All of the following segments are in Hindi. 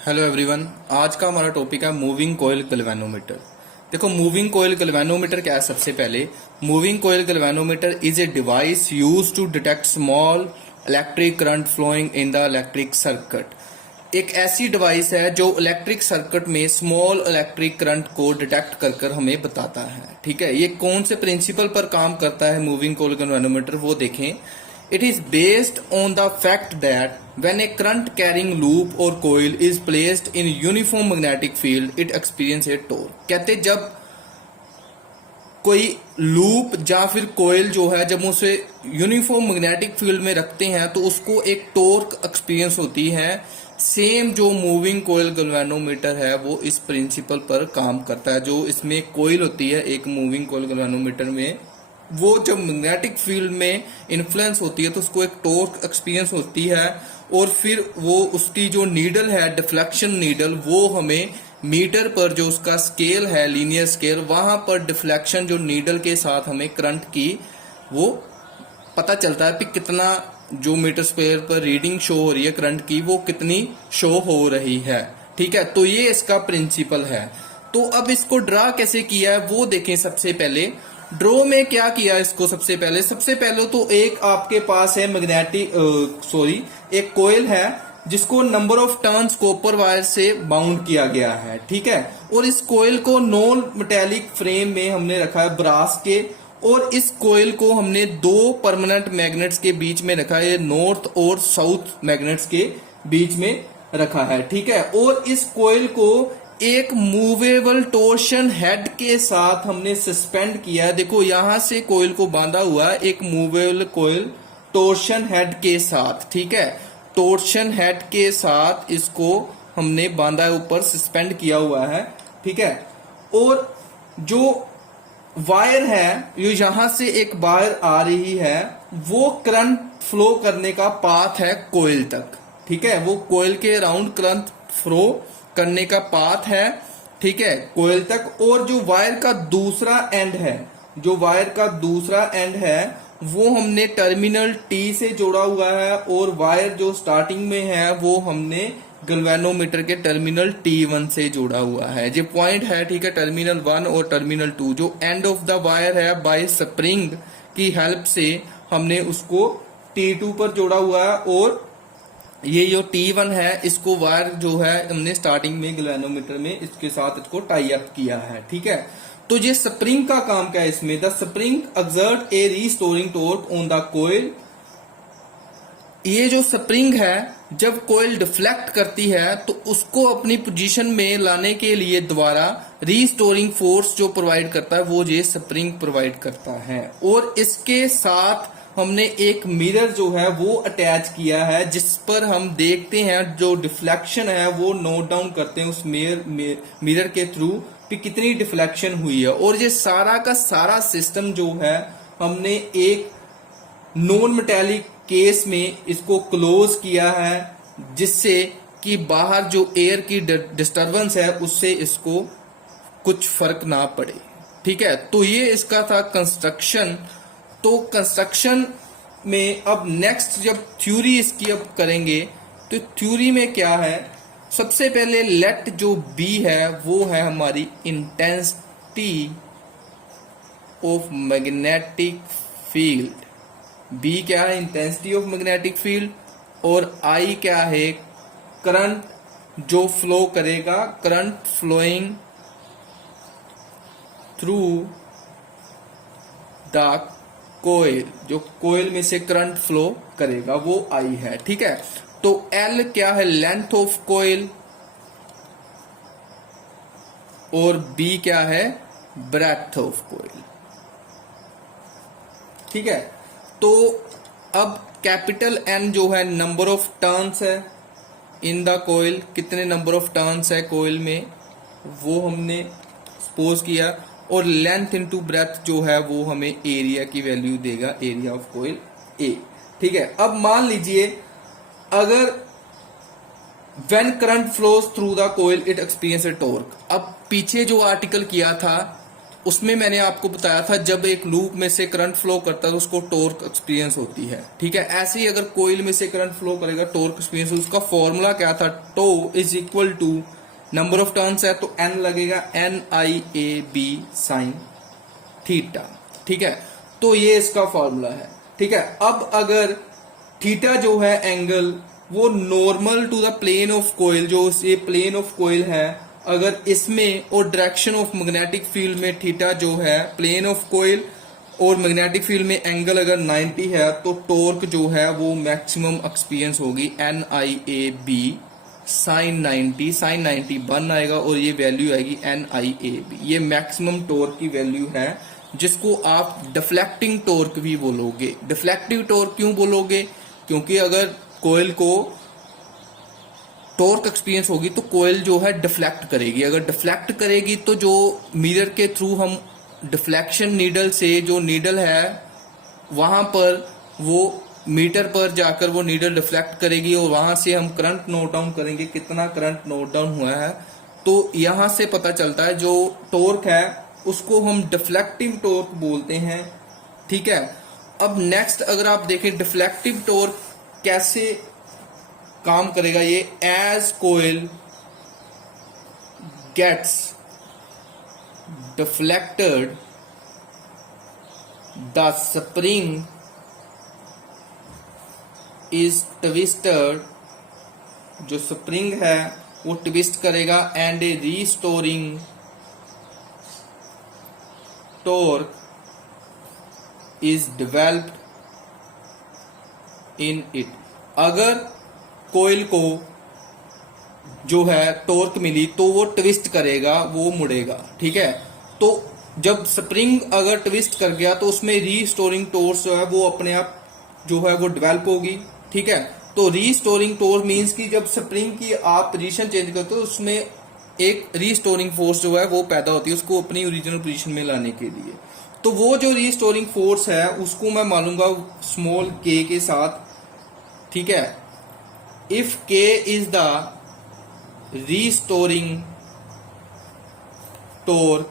Hello everyone. आज का हमारा टॉपिक है मूविंग कॉइल गैल्वेनोमीटर। देखो, मूविंग कॉइल गैल्वेनोमीटर क्या है। सबसे पहले, moving coil galvanometer is a device used to detect small electric current flowing in the electric circuit. एक ऐसी डिवाइस है जो इलेक्ट्रिक सर्किट में स्मॉल इलेक्ट्रिक करंट को डिटेक्ट कर कर हमें बताता है। ठीक है, ये कौन से प्रिंसिपल पर काम करता है मूविंग कॉइल गैल्वेनोमीटर, वो देखें। It is based on the fact that when a current carrying loop or coil is placed in uniform magnetic field, it experiences a torque। कहते जब कोई लूप या फिर कोयल जो है, जब उसे यूनिफॉर्म मैग्नेटिक फील्ड में रखते हैं तो उसको एक टॉर्क एक्सपीरियंस होती है। सेम जो मूविंग कोयल गैल्वेनोमीटर है वो इस प्रिंसिपल पर काम करता है। जो इसमें कोयल होती है एक मूविंग कोयल गैल्वेनोमीटर में, वो जब मैग्नेटिक फील्ड में इन्फ्लुएंस होती है तो उसको एक टॉर्क एक्सपीरियंस होती है, और फिर वो उसकी जो नीडल है, डिफ्लेक्शन नीडल, वो हमें मीटर पर जो उसका स्केल है, लीनियर स्केल, वहां पर डिफ्लेक्शन जो नीडल के साथ हमें करंट की वो पता चलता है कि कितना जो मीटर स्क्वायर पर रीडिंग शो हो रही है करंट की, वो कितनी शो हो रही है। ठीक है, तो ये इसका प्रिंसिपल है। तो अब इसको ड्रा कैसे किया है वो देखें। सबसे पहले ड्रॉ में क्या किया इसको, सबसे पहले तो एक आपके पास है एक कोयल है जिसको number of turns copper wire से बाउंड किया गया है। ठीक है, और इस कोयल को नॉन मेटेलिक फ्रेम में हमने रखा है ब्रास के, और इस कोयल को हमने दो परमानेंट मैग्नेट्स के बीच में रखा है, नॉर्थ और साउथ मैग्नेट्स के बीच में रखा है। ठीक है, और इस कोयल को एक मूवेबल टोर्शन हेड के साथ हमने सस्पेंड किया है। देखो, यहां से कोयल को बांधा हुआ है एक मूवेबल कोयल टोर्शन हेड के साथ। ठीक है, टोर्शन हेड के साथ इसको हमने बांधा है, ऊपर सस्पेंड किया हुआ है। ठीक है, और जो वायर है, ये यहां से एक वायर आ रही है, वो करंट फ्लो करने का पाथ है कोयल तक। ठीक है, वो कोयल के अराउंड करंट फ्लो करने का पाथ है। ठीक है, कोयल तक। और जो वायर का दूसरा एंड है, वो हमने टर्मिनल टी से जोड़ा हुआ है, और वायर जो स्टार्टिंग में है वो हमने गैल्वेनोमीटर के टर्मिनल T1 से जोड़ा हुआ है। जो पॉइंट है, ठीक है, टर्मिनल 1 और टर्मिनल 2, जो एंड ऑफ द वायर है, बाय स्प्रिंग की हेल्प से हमने उसको T2 पर जोड़ा हुआ है, और ये जो T1 है इसको वायर जो है हमने स्टार्टिंग में गैल्वेनोमीटर में इसके साथ इसको टाई अप किया है। ठीक है, तो ये स्प्रिंग का काम क्या है इसमें। The spring exert a restoring torque on the coil. ये जो स्प्रिंग है, जब कोयल डिफ्लेक्ट करती है तो उसको अपनी पोजीशन में लाने के लिए द्वारा रीस्टोरिंग फोर्स जो प्रोवाइड करता है वो ये स्प्रिंग प्रोवाइड करता है। और इसके साथ हमने एक मिरर जो है वो अटैच किया है, जिस पर हम देखते हैं जो डिफ्लेक्शन है वो नोट डाउन करते हैं उस मिरर के थ्रू कि कितनी डिफ्लेक्शन हुई है। और ये सारा का सारा सिस्टम जो है हमने एक नॉन मेटेलिक केस में इसको क्लोज किया है, जिससे कि बाहर जो एयर की डिस्टरबेंस है उससे इसको कुछ फर्क ना पड़े। ठीक है, तो ये इसका था कंस्ट्रक्शन। तो कंस्ट्रक्शन में अब नेक्स्ट जब थ्योरी इसकी अब करेंगे तो थ्योरी में क्या है। सबसे पहले लेट जो बी है वो है हमारी intensity of magnetic field. B क्या है, इंटेंसिटी ऑफ मैग्नेटिक फील्ड, और आई क्या है, करंट जो फ्लो करेगा, current flowing through the coil, जो कोयल में से करंट फ्लो करेगा वो आई है। ठीक है, तो एल क्या है, लेंथ ऑफ कोयल, और बी क्या है, ब्रेथ ऑफ कोयल। ठीक है, तो अब कैपिटल एन जो है नंबर ऑफ टर्न्स है इन द कोयल, कितने नंबर ऑफ टर्न्स है कोयल में वो हमने सपोज किया, और लेंथ इनटू ब्रेथ जो है वो हमें एरिया की वैल्यू देगा, एरिया ऑफ कोयल ए। ठीक है, अब मान लीजिए अगर when current flows through the coil it experience a torque. अब पीछे जो आर्टिकल किया था उसमें मैंने आपको बताया था जब एक लूप में से करंट फ्लो करता है तो उसको टॉर्क एक्सपीरियंस होती है, ठीक है। ऐसे ही अगर कोयल में से करंट फ्लो करेगा टॉर्क एक्सपीरियंस, उसका फॉर्मूला क्या था, tau is equal to number of turns है तो एन लगेगा, NIAB साइन थीटा, ठीक है। तो ये इसका फॉर्मूला है, ठीक है। अब अगर थीटा जो है एंगल वो normal to the plane of coil, जो ये प्लेन ऑफ कोयल है, अगर इसमें और डायरेक्शन ऑफ मैग्नेटिक फील्ड में थीटा जो है प्लेन ऑफ कोयल और मैग्नेटिक फील्ड में एंगल अगर 90 है तो टॉर्क जो है वो मैक्सिमम एक्सपीरियंस होगी NIAB साइन 90, साइन 90 1 आएगा और ये वैल्यू आएगी NIAB। ये मैक्सिमम टॉर्क की वैल्यू है जिसको आप डिफ्लेक्टिंग टॉर्क भी बोलोगे। डिफ्लेक्टिव टॉर्क क्यों बोलोगे, क्योंकि अगर कोयल को टॉर्क एक्सपीरियंस होगी तो कोयल जो है डिफ्लेक्ट करेगी। अगर डिफ्लेक्ट करेगी तो जो मिरर के थ्रू हम डिफ्लेक्शन नीडल से, जो नीडल है वहां पर वो मीटर पर जाकर वो नीडल डिफ्लेक्ट करेगी और वहां से हम करंट नोट डाउन करेंगे, कितना करंट नोट डाउन हुआ है। तो यहां से पता चलता है जो टॉर्क है उसको हम डिफ्लेक्टिव टॉर्क बोलते हैं, ठीक है। अब नेक्स्ट अगर आप देखें डिफ्लेक्टिव टॉर्क कैसे काम करेगा, ये as coil gets deflected the spring is twisted, जो स्प्रिंग है वो ट्विस्ट करेगा and a restoring torque is developed in it. अगर कोयल को जो है टॉर्क मिली तो वो ट्विस्ट करेगा, वो मुड़ेगा, ठीक है। तो जब स्प्रिंग अगर ट्विस्ट कर गया तो उसमें रीस्टोरिंग टॉर्क जो है वो अपने आप जो है वो डेवलप होगी, ठीक है। तो रीस्टोरिंग टॉर्क मींस कि जब स्प्रिंग की आप पोजीशन चेंज करते हो उसमें एक रीस्टोरिंग फोर्स जो है वो पैदा होती है उसको अपनी ओरिजिनल पोजीशन में लाने के लिए। तो वो जो रीस्टोरिंग फोर्स है उसको मैं मानूंगा स्मॉल k के साथ, ठीक है। If k is the restoring torque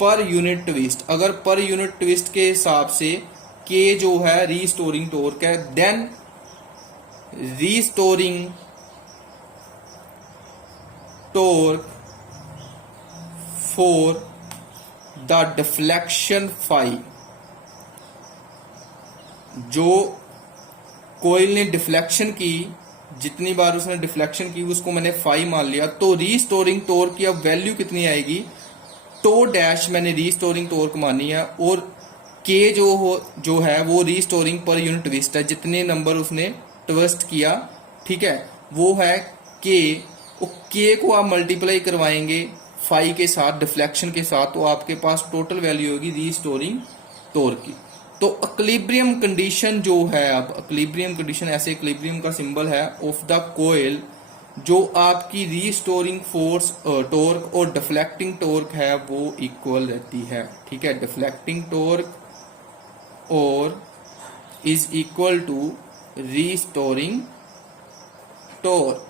per unit twist, अगर पर यूनिट ट्विस्ट के हिसाब से k जो है रीस्टोरिंग टॉर्क है, then restoring torque for the deflection phi, जो कोयल ने डिफ्लेक्शन की, जितनी बार उसने डिफ्लेक्शन की उसको मैंने फाई मान लिया, तो रीस्टोरिंग टॉर्क की अब वैल्यू कितनी आएगी, टो डैश मैंने रीस्टोरिंग टॉर्क मानी है और के जो है वो रीस्टोरिंग पर यूनिट ट्विस्ट है, जितने नंबर उसने ट्विस्ट किया, ठीक है, वो है के। के को आप मल्टीप्लाई करवाएंगे फाई के साथ, डिफ्लेक्शन के साथ, तो आपके पास टोटल वैल्यू होगी रीस्टोरिंग टॉर्क की। तो इक्विलिब्रियम कंडीशन जो है, अब इक्विलिब्रियम कंडीशन ऐसे इक्विलिब्रियम का सिंबल है ऑफ द कोयल, जो आपकी रीस्टोरिंग फोर्स टॉर्क और डिफ्लेक्टिंग टॉर्क है वो इक्वल रहती है, ठीक है। डिफ्लेक्टिंग टॉर्क और is equal to restoring torque.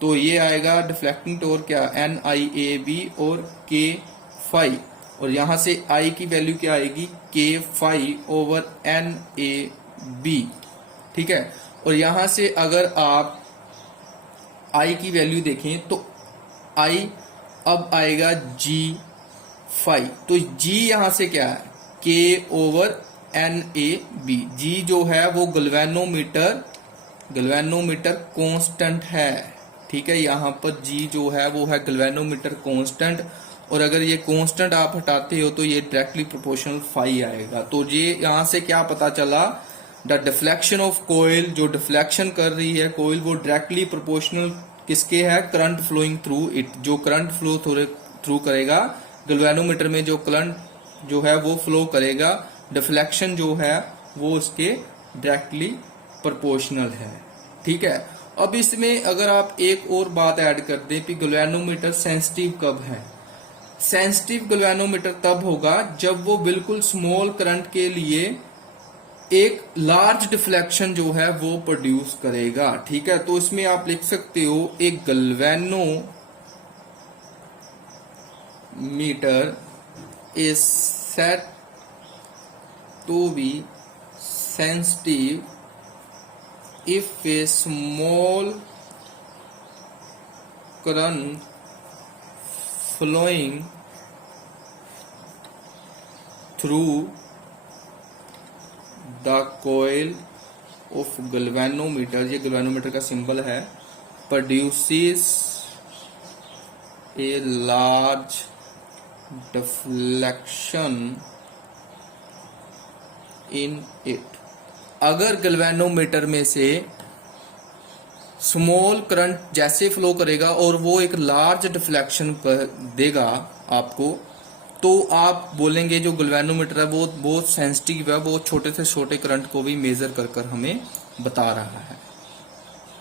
तो ये आएगा डिफ्लेक्टिंग टॉर्क क्या, NIAB और K फाई, और यहां से I की वैल्यू क्या आएगी, K फाई ओवर NAB, ठीक है। और यहां से अगर आप I की वैल्यू देखें तो I अब आएगा G फाई, तो G यहां से क्या है, K ओवर NAB। G जो है वो गैल्वेनोमीटर कांस्टेंट है, ठीक है। यहाँ पर G जो है वो है गैल्वेनोमीटर कांस्टेंट, और अगर ये कांस्टेंट आप हटाते हो तो ये डायरेक्टली प्रोपोर्शनल फाई आएगा। तो ये यहाँ से क्या पता चला, द डिफ्लेक्शन ऑफ कोयल, जो डिफ्लेक्शन कर रही है कोयल वो डायरेक्टली प्रोपोर्शनल किसके है, करंट फ्लोइंग थ्रू इट, जो करंट फ्लो थ्रू करेगा गैल्वेनोमीटर में, जो करंट जो है वो फ्लो करेगा, डिफ्लेक्शन जो है वो उसके डायरेक्टली प्रोपोर्शनल है, ठीक है। अब इसमें अगर आप एक और बात ऐड कर दें कि गैल्वेनोमीटर सेंसिटिव कब है, सेंसिटिव गैल्वेनोमीटर तब होगा जब वो बिल्कुल स्मॉल करंट के लिए एक लार्ज डिफ्लेक्शन जो है वो प्रोड्यूस करेगा, ठीक है। तो इसमें आप लिख सकते हो एक meter is said to be sensitive if a small current flowing through the coil of galvanometer, ये galvanometer का सिंबल है, produces a large deflection in it। अगर गैल्वेनोमीटर में से स्मॉल करंट जैसे फ्लो करेगा और वो एक लार्ज डिफ्लेक्शन देगा आपको, तो आप बोलेंगे जो गैल्वेनोमीटर है वो बहुत सेंसिटिव है, वो छोटे से छोटे करंट को भी मेजर कर हमें बता रहा है।